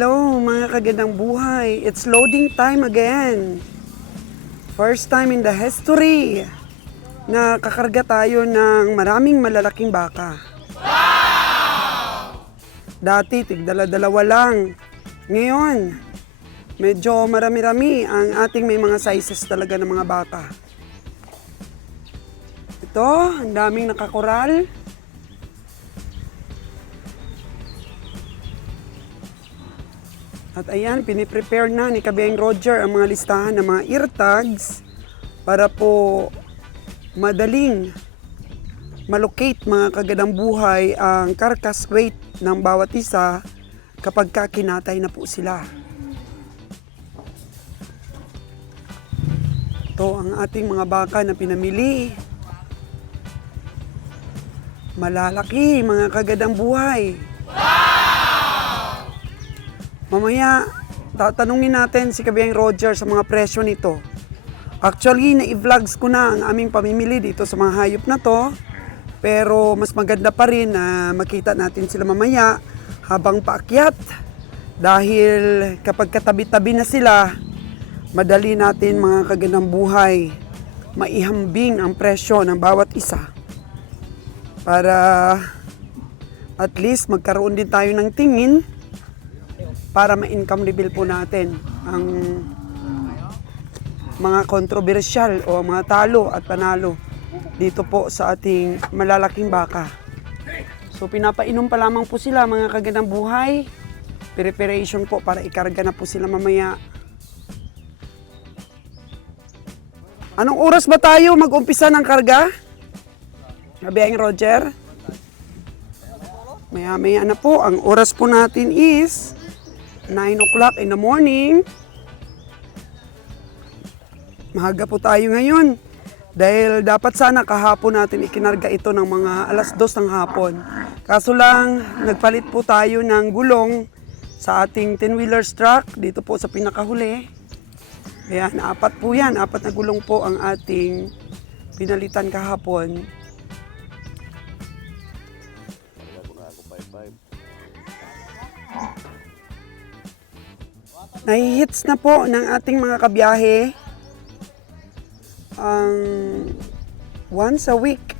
Hello mga kagandang buhay. It's loading time again. First time in the history na kakarga tayo ng maraming malalaking baka. Wow! Dati tigdala-dalawa lang. Ngayon, medyo marami-rami ang ating may mga sizes talaga ng mga baka. Ito, ang daming nakakoral. At ayan, piniprepare na ni Kabeng Roger ang mga listahan ng mga ear tags para po madaling malocate mga kagandang buhay ang carcass weight ng bawat isa kapag kinatay na po sila. Ito ang ating mga baka na pinamili. Malalaki mga kagandang buhay. Mamaya, tatanungin natin si Kabeng Roger sa mga presyo nito. Actually, na-vlogs ko na ang aming pamimili dito sa mga hayop na to. Pero mas maganda pa rin na makita natin sila mamaya habang paakyat. Dahil kapag katabi-tabi na sila, madali natin mga kagandang buhay maihambing ang presyo ng bawat isa. Para at least magkaroon din tayo ng tingin para ma-income level po natin ang mga kontrobersyal o mga talo at panalo dito po sa ating malalaking baka. So pinapainom pa lamang po sila mga kagandang buhay. Preparation po para ikarga na po sila mamaya. Anong oras ba tayo mag-umpisa ng karga? Kabeng Roger? Maya-maya na po. Ang oras po natin is 9 o'clock in the morning. Mahaga po tayo ngayon. Dahil dapat sana kahapon natin ikinarga ito ng mga alas 2 ng hapon. Kaso lang, nagpalit po tayo ng gulong sa ating 10-wheelers truck dito po sa pinakahuli. Kaya apat po yan. 4 na gulong po ang ating pinalitan kahapon. Nahihits na po ng ating mga kabiyahe ang once a week,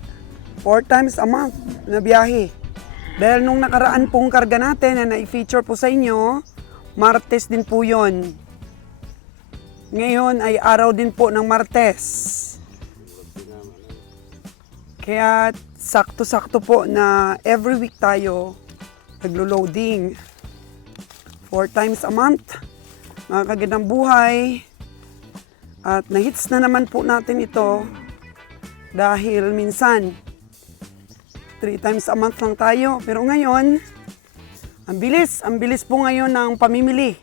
4 times a month na biyahe. Dahil nung nakaraan pong karga natin na na-feature po sa inyo, Martes din po yon. Ngayon ay araw din po ng Martes. Kaya sakto-sakto po na every week tayo naglo-loading. 4 times a month. Mga kagandang buhay. At na-hits na naman po natin ito dahil minsan 3 times a month lang tayo. Pero ngayon, ang bilis po ngayon ng pamimili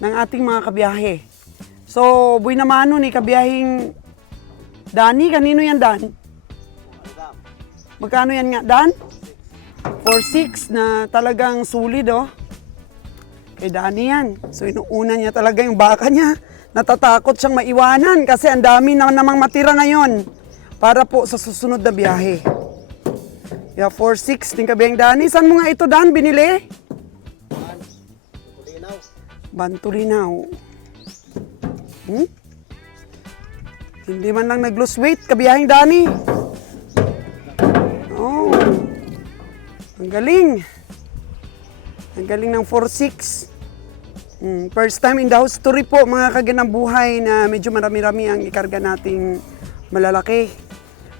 ng ating mga kabiyahe. So, buhay naman ni kabiyahing Dani. Kanino yan, Dan? Magkano yan nga, Dan? 4-6 na talagang solid, oh. Kay Dani yan. So inuuna niya talaga yung baka niya. Natatakot siyang maiwanan kasi ang dami na namang matira ngayon para po sa susunod na biyahe. Yeah, 4-6 din Kabeng Dani. Saan mo nga ito, Dan, binili? Bantulinaw. Hindi man lang nag-lose weight, kabiyahing Dani. Oh, ang galing. Ang galing ng 4-6. First time in the history po mga kagandang buhay na medyo marami-rami ang ikarga nating malalaki.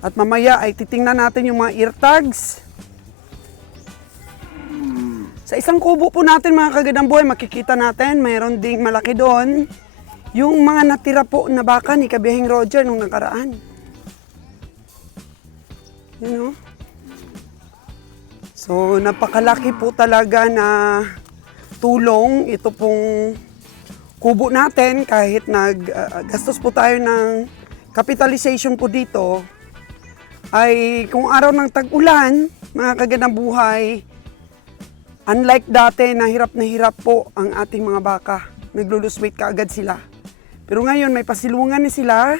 At mamaya ay titingnan natin yung mga ear tags. Sa isang kubo po natin mga kagandang buhay, makikita natin mayroon ding malaki doon yung mga natira po na baka ni Kabeng Roger nung nakaraan. You know? So, napakalaki po talaga na tulong ito pong kubo natin kahit naggastos po tayo ng capitalization po dito ay kung araw ng tag-ulan, mga kagandang buhay, unlike dati na hirap po ang ating mga baka. Naglo-lose weight kaagad sila. Pero ngayon may pasilungan ni sila.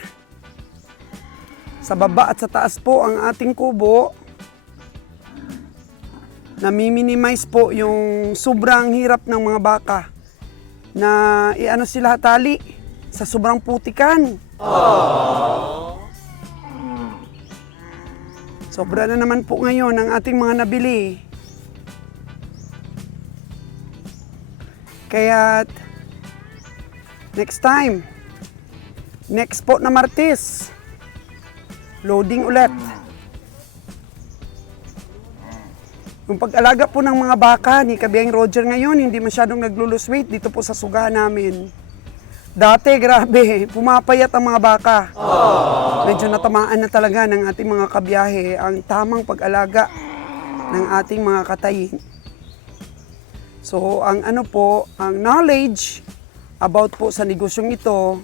Sa baba at sa taas po ang ating kubo. Nami-minimize po yung sobrang hirap ng mga baka na iano sila tali sa sobrang putikan. Sobra na naman po ngayon ang ating mga nabili. Kaya next time, next po na Martes, loading ulit. Yung pag-alaga po ng mga baka ni Kabieng Roger ngayon, hindi masyadong naglo-lose weight dito po sa sugahan namin. Dati, grabe, pumapayat ang mga baka. Medyo natamaan na talaga ng ating mga kabiyahe ang tamang pag-alaga ng ating mga katayin. So, ang ano po, ang knowledge about po sa negosyong ito,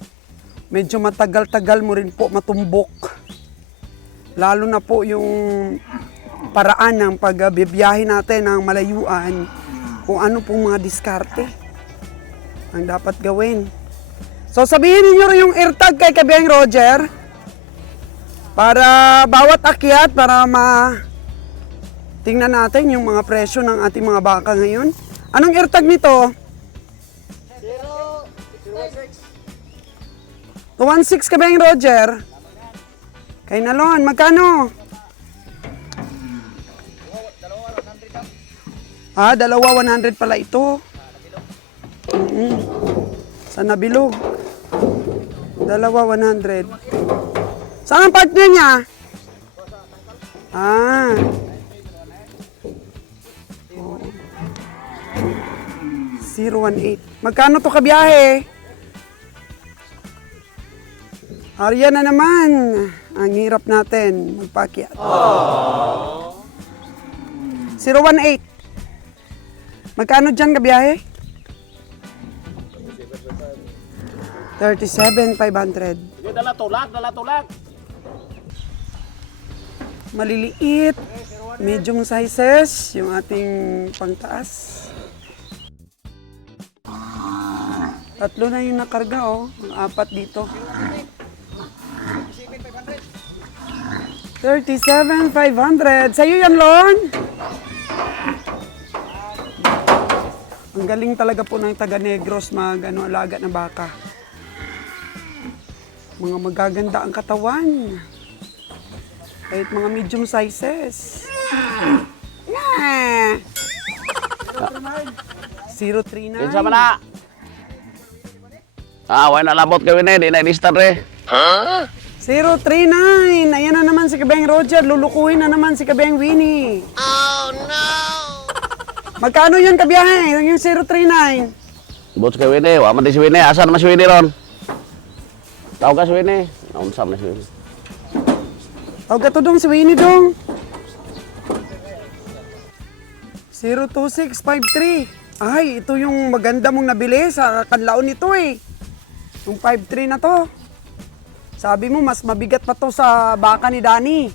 medyo matagal-tagal mo rin po matumbok. Lalo na po yung paraan ng pagbibiyahe natin ng malayuan, kung ano pong mga diskarte ang dapat gawin. So sabihin niyo rin yung AirTag kay Kabieng Roger para bawat akyat, para tingnan natin yung mga presyo ng ating mga baka ngayon. Anong AirTag nito? 216 Kabieng Roger. Kay Nalon, magkano? Dalawa 100 pala ito. Sa nabilog. Dalawa 100. Saan ang partner niya? 018. Magkano to kabiyahe? Arya na naman. Ang hirap natin magpakyat. 018. Magkano dyan kabiyahe? 37,500. Dala tulak. Maliliit. Medium sizes. Yung ating pangtaas. Tatlo na yung nakarga, oh. Ang apat dito. 37,500. Sa'yo yan, Lon? Ang galing talaga po ng taga Negros alaga na baka. Mga magaganda ang katawan. Kahit mga medium sizes. 039. Kinsa man na? Way na labot kami ni, di na ilistar re. 039. Ayan na naman si Kabieng Roger. Lulukuhin na naman si Kabieng Winnie. Oh no! Magkano yun kabiyahe? Yung 039? Bot kay Winnie, wa man di si Winnie, asa naman si Winnie ron? Tawag ka si Winnie. Naunsa man si Winnie. Tawag ka to dong si Winnie dong. 02653. Ay, ito yung maganda mong nabili sa kanlaon nito eh. Yung 53 na to. Sabi mo, mas mabigat pa to sa baka ni Danny.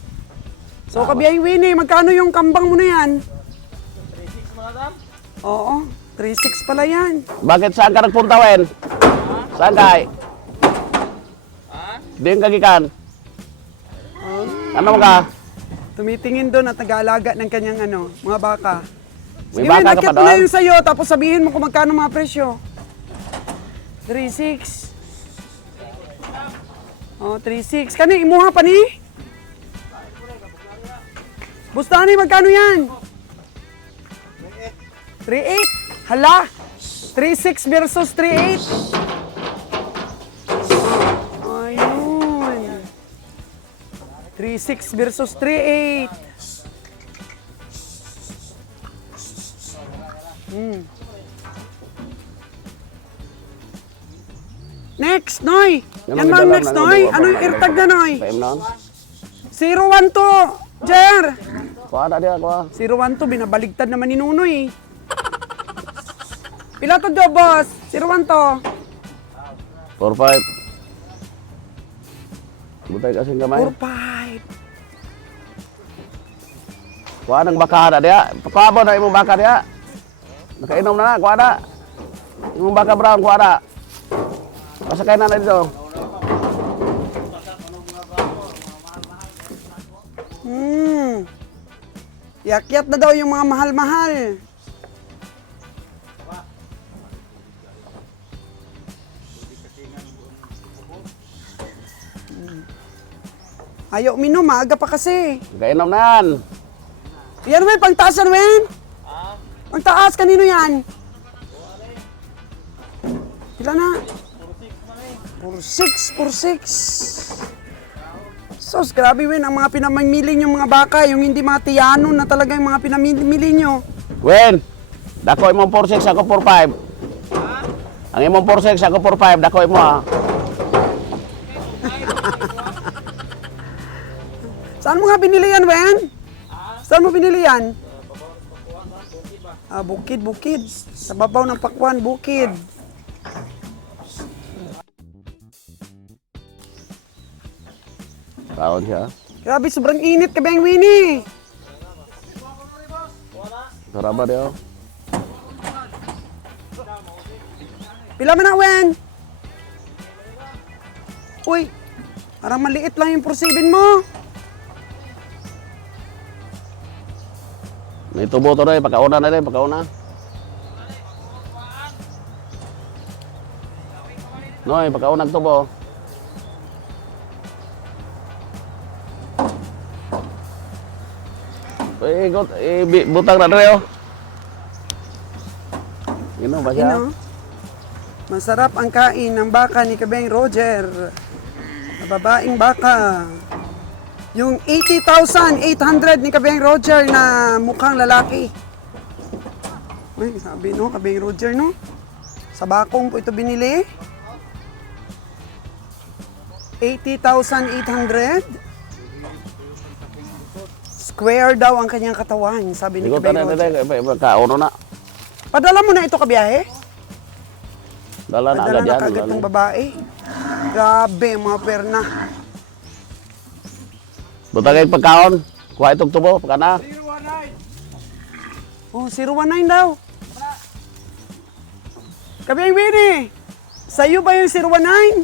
So, kabiyahe Winnie, magkano yung kambang mo na yan? 36 mga dam? Oo, 3.6 pala yan. Bakit saan ka nagpunta, Wen? Saan kay? Di yung kagikan? Ano mo ka? Tumitingin doon at nag-aalaga ng kanyang mga baka. May Sige, baka ka nakit pa mo na doon? yung sa'yo, tapos sabihin mo kung magkano mga presyo. 3.6. Oh, 3.6. Kani, imuha pa ni? Bustani, magkano yan? 3.8. Hala, 3.6 versus 3.8. Ayun. 3.6 versus 3.8. Next, Noy. Yan ba ang next, Noy? Ano yung AirTag na, Noy? Paim noon? 012, Jer. Kuha na diya, kuha. 012, binabaligtad naman ni Nunoy. Pila to, Jo, boss? 012. 4-5. Butay kasing kamay. 4.5. Kuha ng baka na diya. Kuha mo na imong baka diya. Nakainom na, kuha na. Imong baka brown, kuha na. Pasakay na dito. Yakyat na daw yung mga mahal-mahal. Ayaw minom, maaga pa kasi. Kainom na yan. Yan, Wen, pangtaas yan, Wen. Pangtaas, kanino yan? Ilan na? 4-6. Sos, grabe, Wen, ang mga pinamimili nyo mga baka, yung hindi mga tiyano na talaga yung mga pinamimili nyo. Wen, dako imong 4-6, ako 4-5. Ang imong 4-6, ako 4-5, dako imo ha. Saan mo nga binili yan, Wen? Saan mo binili yan? Ah, bukid. Sa babaw ng pakwan, bukid. Kaon siya. Grabe, sobrang init ka, Beng Winnie. Tara ba diyo? Pila man na, Wen? Uy, parang maliit lang yung prosibin mo. May tubo to rin, pagkauna na rin, pagkauna. Noy, pagkauna tubo. Butang na rin, oh. Ino ba siya? Ino? Masarap ang kain ng baka ni Kabeng Roger. Na babaeng baka. Yung 80,800 ni Kabeng Roger na mukhang lalaki. Uy, sabi no, Kabeng Roger no? Sa bakong po ito binili. 80,800. Square daw ang kanyang katawan, sabi ni Ikaw Kabeng tanan Roger. na kauno na. Padala mo na ito kabiyahe? Dala na Padala agad na yan. kagad ng babae. Grabe, mga perna. Butagay pagkaon. Kuha itong tubo, pagka na. Oh, 019 daw. Kabiyang Winnie, sa'yo ba yung 019?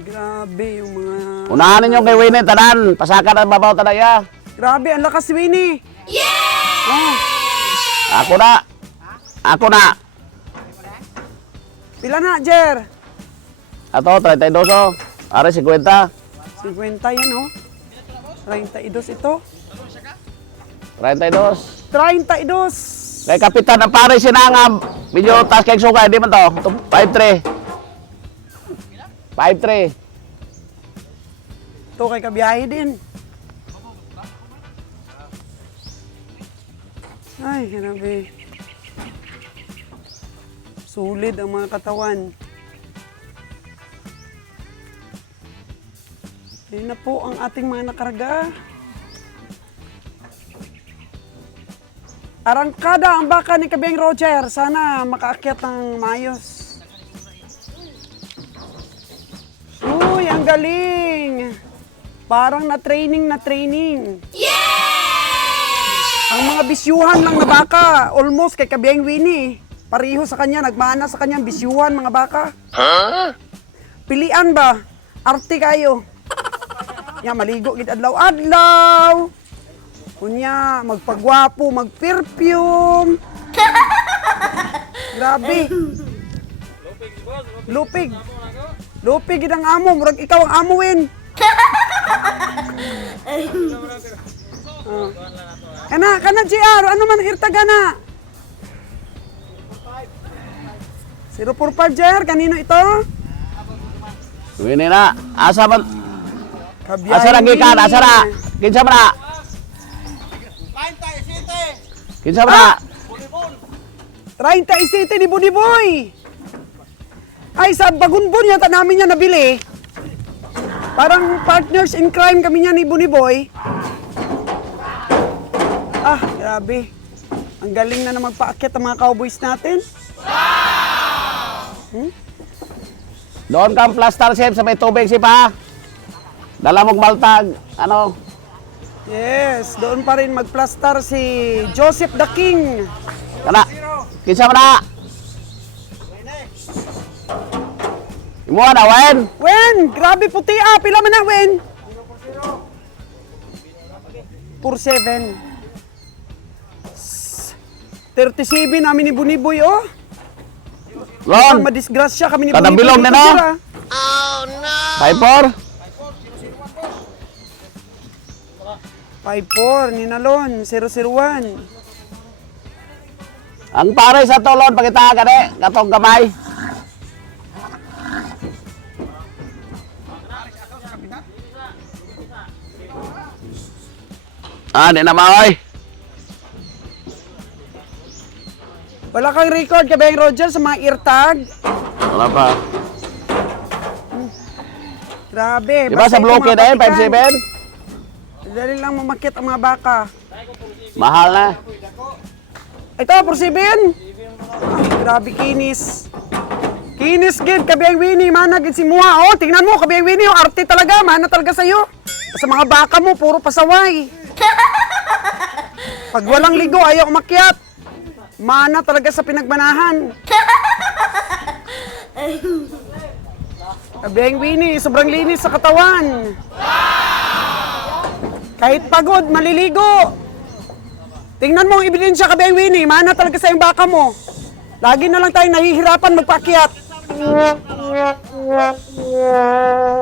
Grabe yung mga... Unahan ninyo kay Winnie, tanan. Pasaka na babaw tanaya. Grabe, ang lakas, Winnie. Oh, Ako na. Ako na. pila na, Jer? Ato, 32. Are, 50. 50 yan, oh. 32 ito. 32. 32. Kay kapitan ng pare sinangam. Medyo taas kay sukay, di man to. 5-3. 5-3. Ito kay kabiyahe din. Ay, grabe. Sulit ang mga katawan. Ayun na po ang ating mga nakarga. Arangkada ang baka ni Kabeng Roger. Sana makaakyat ng mayos. Uy, ang galing! Parang na-training. Ang mga bisyuhan lang na baka, almost kay Kabeng Winnie. Pareho sa kanya, nagmana sa kanyang bisyuhan mga baka. Pilian ba? Arte kayo. Yan, maligo gid adlaw-adlaw. Kunya, magpagwapo, magperfume. Grabe. Lupig. Lupig gid ang amo, murag ikaw ang amuin. Kana GR, ano man irtaga na? 045 GR, kanino ito? Winnie na. Asa man? Kabiyahe Asa na gikan? Asa na? Kinsa man na? Kinsa man na? 37 ni Buniboy. Ay, sa Bagunbon yata namin niya nabili. Parang partners in crime kami niya ni Buniboy. Ah, grabe. Ang galing na magpaakyat ang mga cowboys natin. Doon kang plaster chef sa may tubig si pa. Dala mong maltag. Ano? Yes, doon pa rin magplastar si Joseph the King. Kana. Kinsa man na? Imuha na, Wen. Wen, grabe puti ah. Pila man na, Wen? 47. 37 namin ni Buniboy, oh. Lon, Madisgrasya kami ni Kada Buniboy. bilog dito, na, no? Jer, ah. 5-4. 5-4, Ninalon, 001. Ang pare sa tolon, pakita ka de, katong gamay. Di na maoy. Wala kang record, Kabeng Roger, sa mga eartag. Wala pa. Grabe. Di ba basta sa ito, bloke mga na patikan. 5-7? Dali lang mamakit ang mga baka. Mahal na. Ito, for 7. Grabe, kinis. Kinis, gid, Kabeng Winnie, mana gid si Muha. Oh, tingnan mo, Kabeng Winnie, yung arte talaga, mana talaga sa'yo. Sa mga baka mo, puro pasaway. Pag walang ligo, ayaw umakyat. Mana talaga sa pinagmanahan. Kabeng Winnie, sobrang linis sa katawan. Kahit pagod, maliligo. Tingnan mo ang ebidensya, Kabeng Winnie, mana talaga sa yung baka mo. Lagi na lang tayong nahihirapan magpaakyat.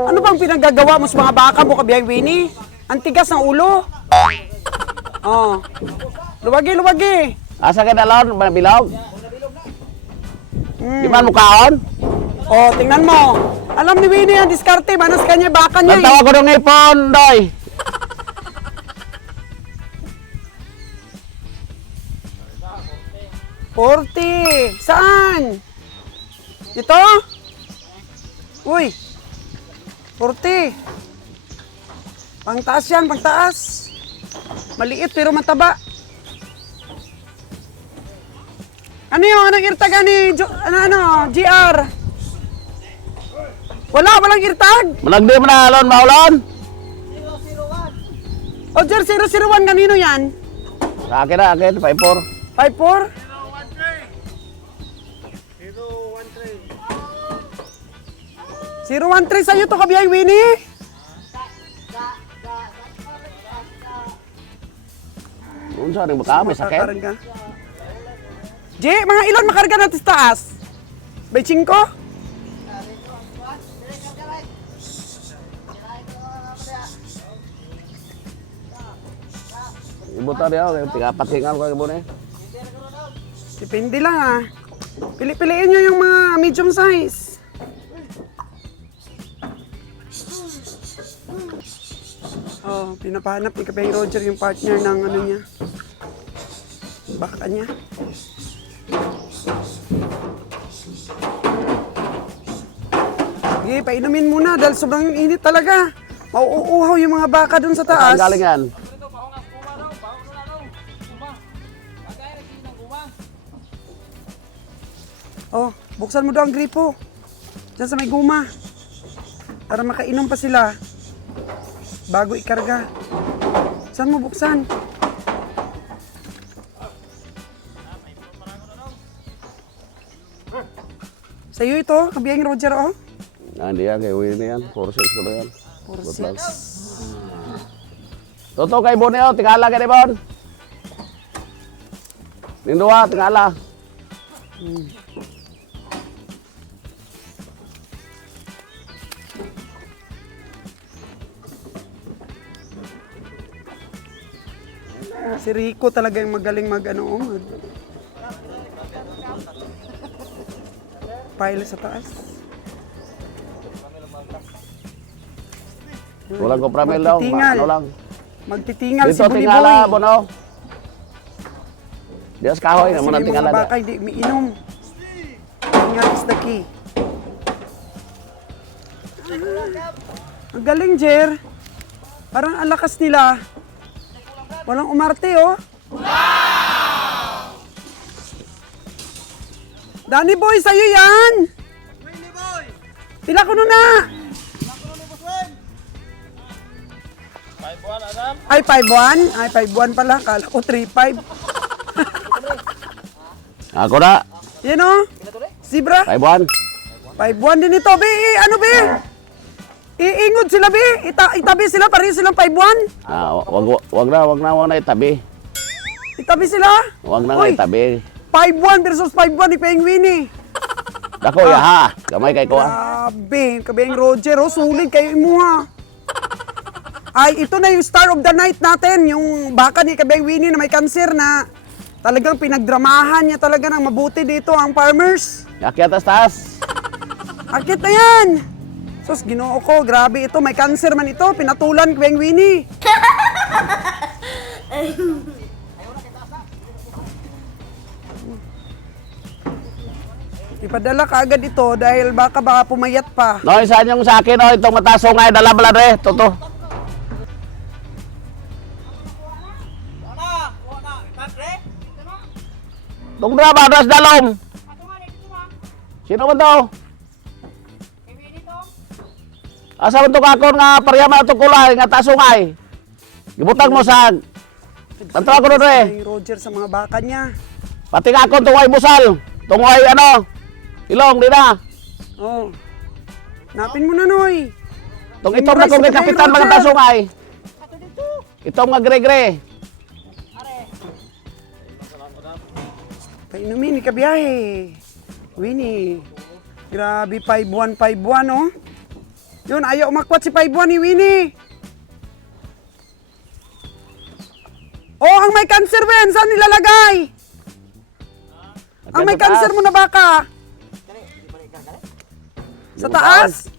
Ano bang pinaggagawa mo sa mga baka mo, Kabeng Winnie? Ang tigas ng ulo. Oh. Luwagi, luwagi. Asa ka na Lon, bilog? Di man mukhaon? Oh, tingnan mo. Alam ni Winnie ang diskarte, manas kanya baka niya. Nagtawa ko ng ipon, doy. eh. 40. Saan? Ito? Uy. 40. Pangtaas yan, pangtaas. Maliit pero mataba. Ano yun? Anong irtag ni GR? Walang irtag? Managdi mo na, Lon, maulon. O, Jer, 001, kanino yan? Akin na, akin, 5-4. 5-4? 013 sa'yo to, Kabiyay Winnie? Kung saan yung baka, may sakit. Makakarga. J, mga ilon makarga natin sa taas? 25? Ibutan niya, tiga patingan ko ibu ni. Depende lang ah. Pili-piliin nyo yung mga medium size. Oh, pinapahanap ni Kabeng Roger yung partner ng ano niya. Baka niya. Sige, painumin muna dahil sobrang init talaga. Mauuhaw yung mga baka dun sa taas. Saan galing yan? Oh, buksan mo daw ang gripo. Diyan sa may guma. Para makainom pa sila. Bago ikarga. Saan mo buksan? Sa'yo ito, Kabiyang Roger, oh. Hindi yan, kay Winnie yan. 4-6 ko na yan. 4-6. Toto kay Bon niyo, tingala kay Bon. Nindua, tingala. Si Rico talaga yung magaling pile sa taas. Walang ko pramil daw, Magtitingal. ano lang. Magtitingal si Dito tingala, Buliboy. Bono. Diyos kahoy, Kasi naman ang may tingala mga na. baka hindi umiinom. Tingal is the key. Ang galing, Jer. Parang ang lakas nila. Walang umarte, oh. Wow! Danny Boy, sa'yo yan! Danny Boy! Pila ko na! 5-1, Adam. Ay, 5-1? Ay, 5-1 pala. Kala ko 3-5. Ako na, Yan, oh. Zebra. 5-1. 5-1 din ito, be. Ano, be? Iingod sila, be. Itabi sila, pareho silang 5-1. Wag na itabi. Itabi sila? Huwag na nga Uy, itabi. 5-1 versus 5-1 ni Peng Winnie. Dako ya ha. Gamay kay ko ha. Grabe, kabeng Roger, oh, sulit kayo mo ha. Ay, ito na yung star of the night natin, yung baka ni Kabeng Winnie na may cancer na talagang pinagdramahan niya talaga ng mabuti dito ang farmers. Yaki atas taas. Akit na yan! Sus, ginoo ko, grabe ito, may cancer man ito, pinatulan Kabeng Winnie. Ipadala ka agad ito dahil baka pumayat pa. No, saan yung sa akin, no? Itong mataso nga, dala bala re. Toto. Itong drama, address dalom. Sino man to? Asa man to kakon nga paryaman itong kulay, nga taso nga eh. Gibutang mo sa... Tanto ako nun re. Kabeng Roger sa mga baka niya. Pati kakon tungay busal. Tungay ano? Ilong, di na. Oh. Napin mo na, Noy. Itong itom na kong kay kapitan mga taso nga eh. Itom nga gre-gre. Painumin, ni kabiyahe. Winnie. Grabe, 5-1, 5-1, oh. Yun, ayaw umakwat si 5-1 ni Winnie. Oh, ang may cancer, Ben. Saan nilalagay? Ang may cancer mo na baka. Sa taas?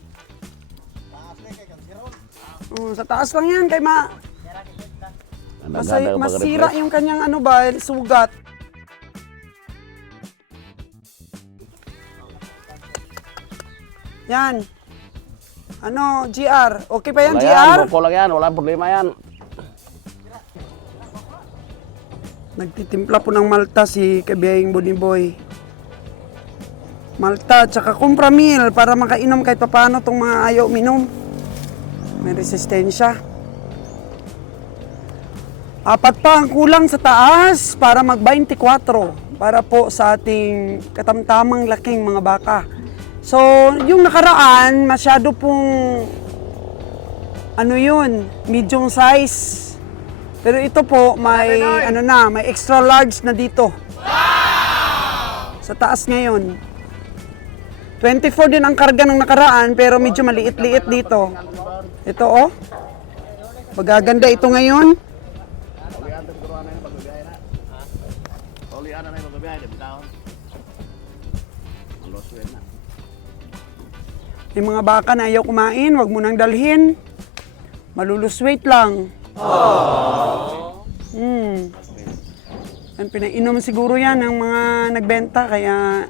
Oh, sa taas lang yan, kay masira yung kanyang ano ba, sugat. Yan. Ano, GR? Okay pa yan, Wala GR? yan, buko lang yan, walang problema yan. Nagtitimpla po ng Malta si Kabiyahing Boniboy. Malta, tsaka Compramil para makainom kahit papano itong mga ayaw minom. May resistensya. 4 pa ang kulang sa taas para mag-24 para po sa ating katamtamang laking mga baka. So, yung nakaraan, masyado pong ano yun, medium size. Pero ito po, may may extra large na dito. Sa taas ngayon. 24 din ang karga ng nakaraan, pero medyo maliit-liit dito. Ito oh. Magaganda ito ngayon. May mga baka na ayaw kumain, wag mo nang dalhin. Malulusweight lang. Ang pinainom siguro yan ng mga nagbenta, kaya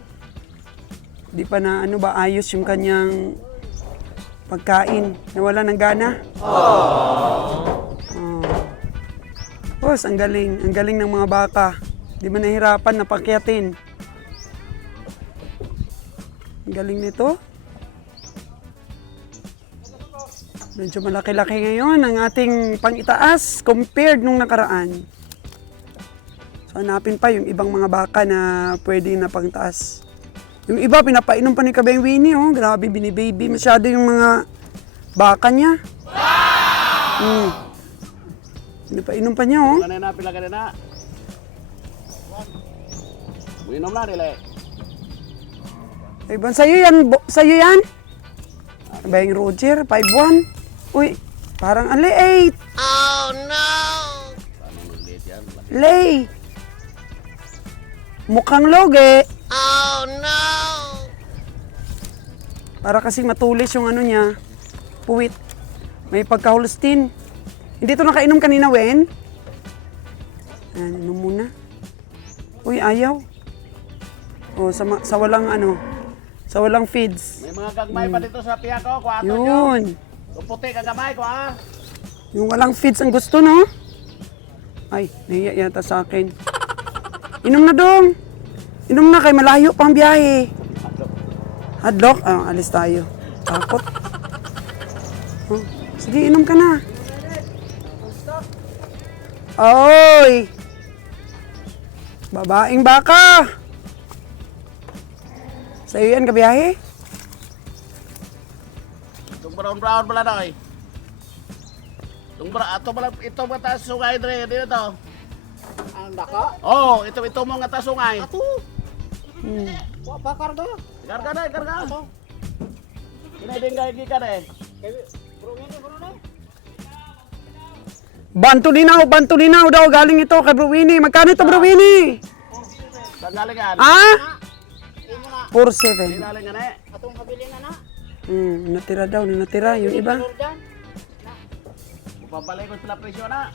di pa na ayos yung kanyang pagkain. Nawala ng gana. Boss, ang galing ng mga baka. Di ba nahirapan na pakyatin? Ang galing nito. Medyo malaki-laki ngayon ang ating pang-itaas compared nung nakaraan. So hanapin pa yung ibang mga baka na pwede na pang-taas. Yung iba, pinapainom pa ni Kabeng Winnie, oh. Grabe, binibaby masyado yung mga baka niya. Pinapainom pa niya, oh. Kanina, pila kanina. Uinom na nila eh. Ibang sa'yo yan, sa'yo yan? Kabeng Roger, 5-1. Uy, parang ali 8. Oh no! Lay. Mukhang loge. Oh no! Para kasing matulis yung ano niya. Puwit. May pagka-Holstein. Hindi ito nakainom kanina, Wen? Inom muna. Uy, ayaw. Oh, sa walang sa walang feeds. May mga gagmay pa dito sa piya ko, kuwato nyo. Yun. Yung puti kang gamay ko ha. Yung walang feeds ang gusto, no? Ay, nahiya yata sa akin. Inom na dong. Inom na kay malayo pang biyahe. Hadlock? Alis tayo. Takot. Oh, sige, inom ka na. Oy! Babaeng baka! Sa'yo yan, kabiyahe? Itong brown pala na eh. Itong brown, ito pala, ito mataas sungay dre, dito to. Ang ang daka. Oh, ito mo nga tasungay. Ato. Wa pa karga. Karga na, karga. Kinay gikan eh. Kay bro na. Banto linaw daw galing ito kay Bro Winnie. Magkano ito Bro Winnie? Galingan. Ah? Imo na 4-7. Galingan eh. atong kabili na. Natira daw, natira yung iba. Jordan. Babalik ko sila presyo na.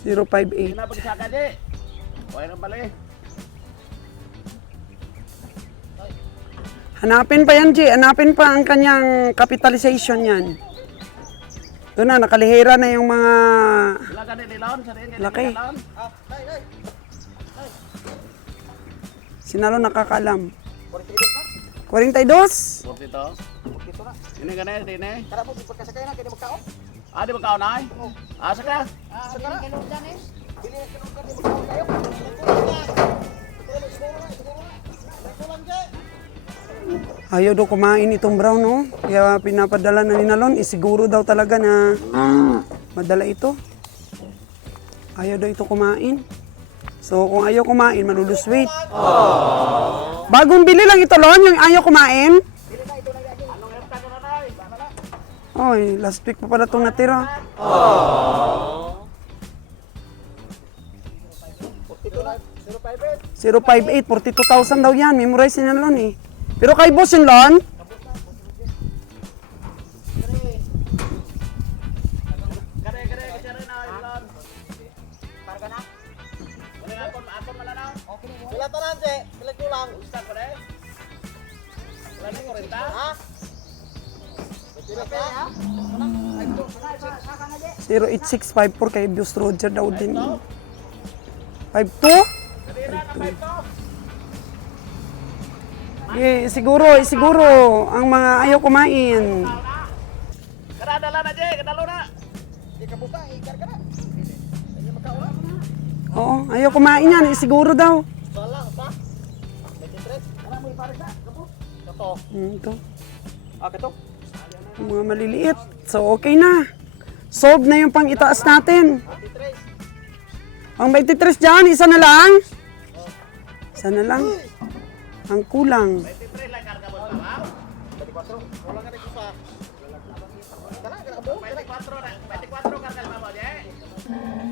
058. Hindi na pagsaka di. Okay na pala eh. Hanapin pa yan, G. Hanapin pa ang kanyang capitalization yan. Ito na, nakalihira na yung mga... Sila ka nililon. Sa rin Laki. nililon. Sinalo nakakalam. 42? 40 to. Ini ka na, di na. Tara po pagkasakay na kay magkaon. Ah, di ba kaon ay? Asa ka? Sakara kay Jordan eh. Bili na kay Jordan di magkaon kayo. Ayaw daw kumain itong brown, no? Kaya pinapadala na ni Nalon. Isiguro daw talaga na madala ito. Ayaw daw ito kumain. So, kung ayaw kumain, malulus weight. Bagong bili lang ito, Lon, yung ayaw kumain. Oy, last week pa pala itong natira. 058, 42,000 daw yan. Memorize niya Lon eh. Pero kay boss yung Lon, Kare, kasi rin na, ilon. Karga na. Wala nga akon malanaw. Wala tanan se, pila kulang. Gusto ko rin. Wala na ko rin ta. Ha? Pila pa ha? 08654 kay Bios Roger daw din. 52? Kadira na 5 to. Siguro ang mga ayaw kumain. Kada dala na, Jay. Kadalo na. Di ka buka, ikarga na. Kaya magkaon. Oo, ayaw kumain yan, siguro daw. Wala pa. 23. Ana mo ipares na. Kapo. Kato. Ito, Kato. yung mga maliliit. So, okay na. Solve na yung pang itaas natin. 23. Ang 23 dyan, isa na lang. Isa na lang. Ang kulang. 23 lang karga mo sa 24. Wala ka rin pa. Kana abo. 24 na. 24 karga mo, Jay.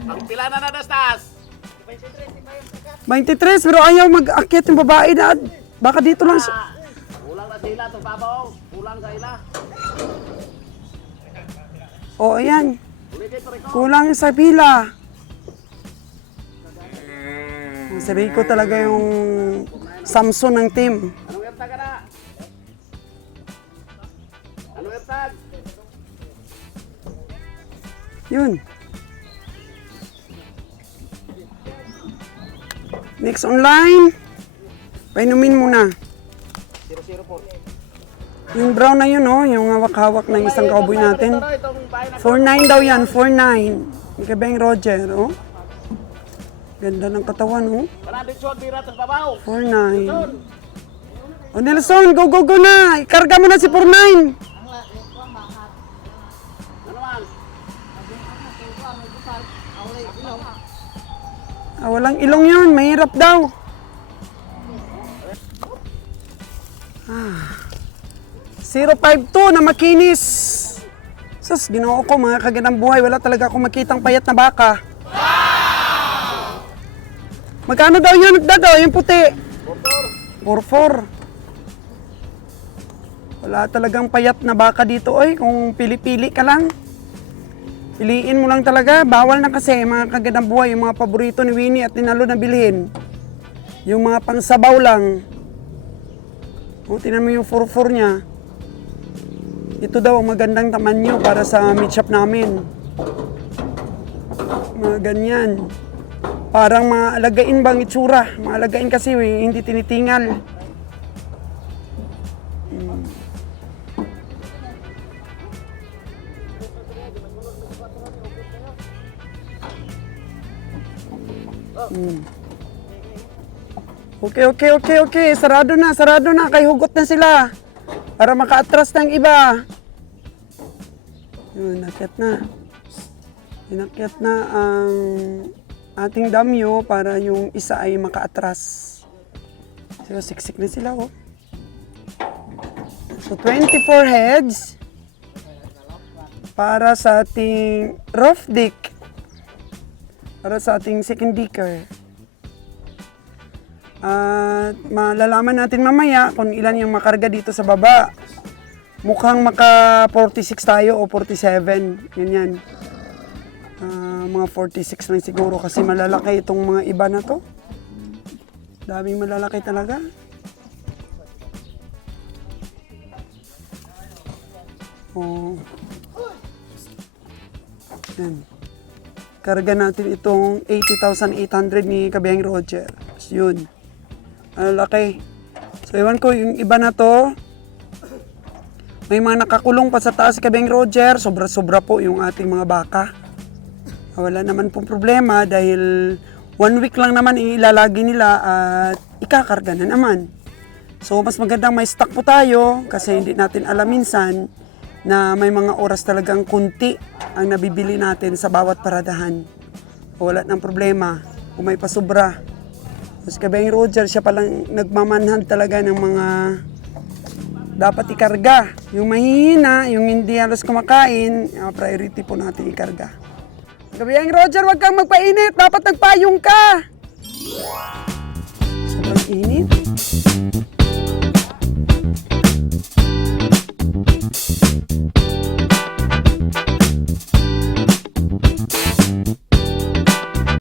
Ang pila na na dastas. 23, pero ayaw mag-akyat yung babae na. Baka dito lang siya. Kulang na sila, ito babaw. Kulang sa ila. Oo, ayan. Ulitin pa rin ko. Kulang sa pila. Si Rico talaga yung Samson ng team. Anong ertag ka na? Anong ertag? Yun. Next online. Painumin muna. 0-0 po. Yung brown na yun, oh, yung hawak-hawak ng isang cowboy natin. Itong bahay na 4-9 daw yan, 4-9. Ika Beng Roger, oh. Ganda ng katawan, oh. Kanadit suot bira sa babaw. 4-9. Oh, Nelson, go, go, go na. Ikarga mo na si 4-9. Ano man? Walang ilong yun. Mahirap daw. 052 na makinis. Sus, ginoo ko mga kagandang buhay. Wala talaga akong makitang payat na baka. Magkano daw yun? Daw, yung puti. 4-4. Wala talagang payat na baka dito, oy. Kung pili-pili ka lang. Piliin mo lang talaga. Bawal na kasi mga kagandang buhay. Yung mga paborito ni Winnie at ni Nalo na bilhin. Yung mga pangsabaw lang. O, tinan mo yung 4-4 niya. Ito daw ang magandang tamanyo para sa meat shop namin. Mga ganyan. Parang maalagain bang itsura. Maalagain kasi hindi tinitingal. Okay. Sarado na. Kay hugot na sila. Para maka-atras ng iba. Yun, inakyat na. Inakyat na ang ating damyo para yung isa ay makaatras. So, siksik na sila, oh. So, 24 heads para sa ating roof deck. Para sa ating second decker. At malalaman natin mamaya kung ilan yung makarga dito sa baba. Mukhang maka 46 tayo o 47. Yun yan. Mga 46 lang siguro kasi malalaki itong mga iba na to. Daming malalaki talaga. Oh. Yan. Karga natin itong 80,800 ni Kabiyang Roger. Yun. Malalaki. So, iwan ko, yung iba na to, may mga nakakulong pa sa taas si Kabiyang Roger. Sobra-sobra po yung ating mga baka. Wala naman pong problema dahil 1 week lang naman ilalagi nila at ikakarga na naman. So, mas magandang may stock po tayo kasi hindi natin alam minsan na may mga oras talagang kunti ang nabibili natin sa bawat paradahan. Wala nang problema kung may pasobra. Si Kabiyang Roger, siya palang nagmamanhan talaga ng mga dapat ikarga. Yung mahihina, yung hindi halos kumakain, priority po natin ikarga. Kabiyang Roger, wag kang magpainit. Dapat nagpayong ka. Sobrang init.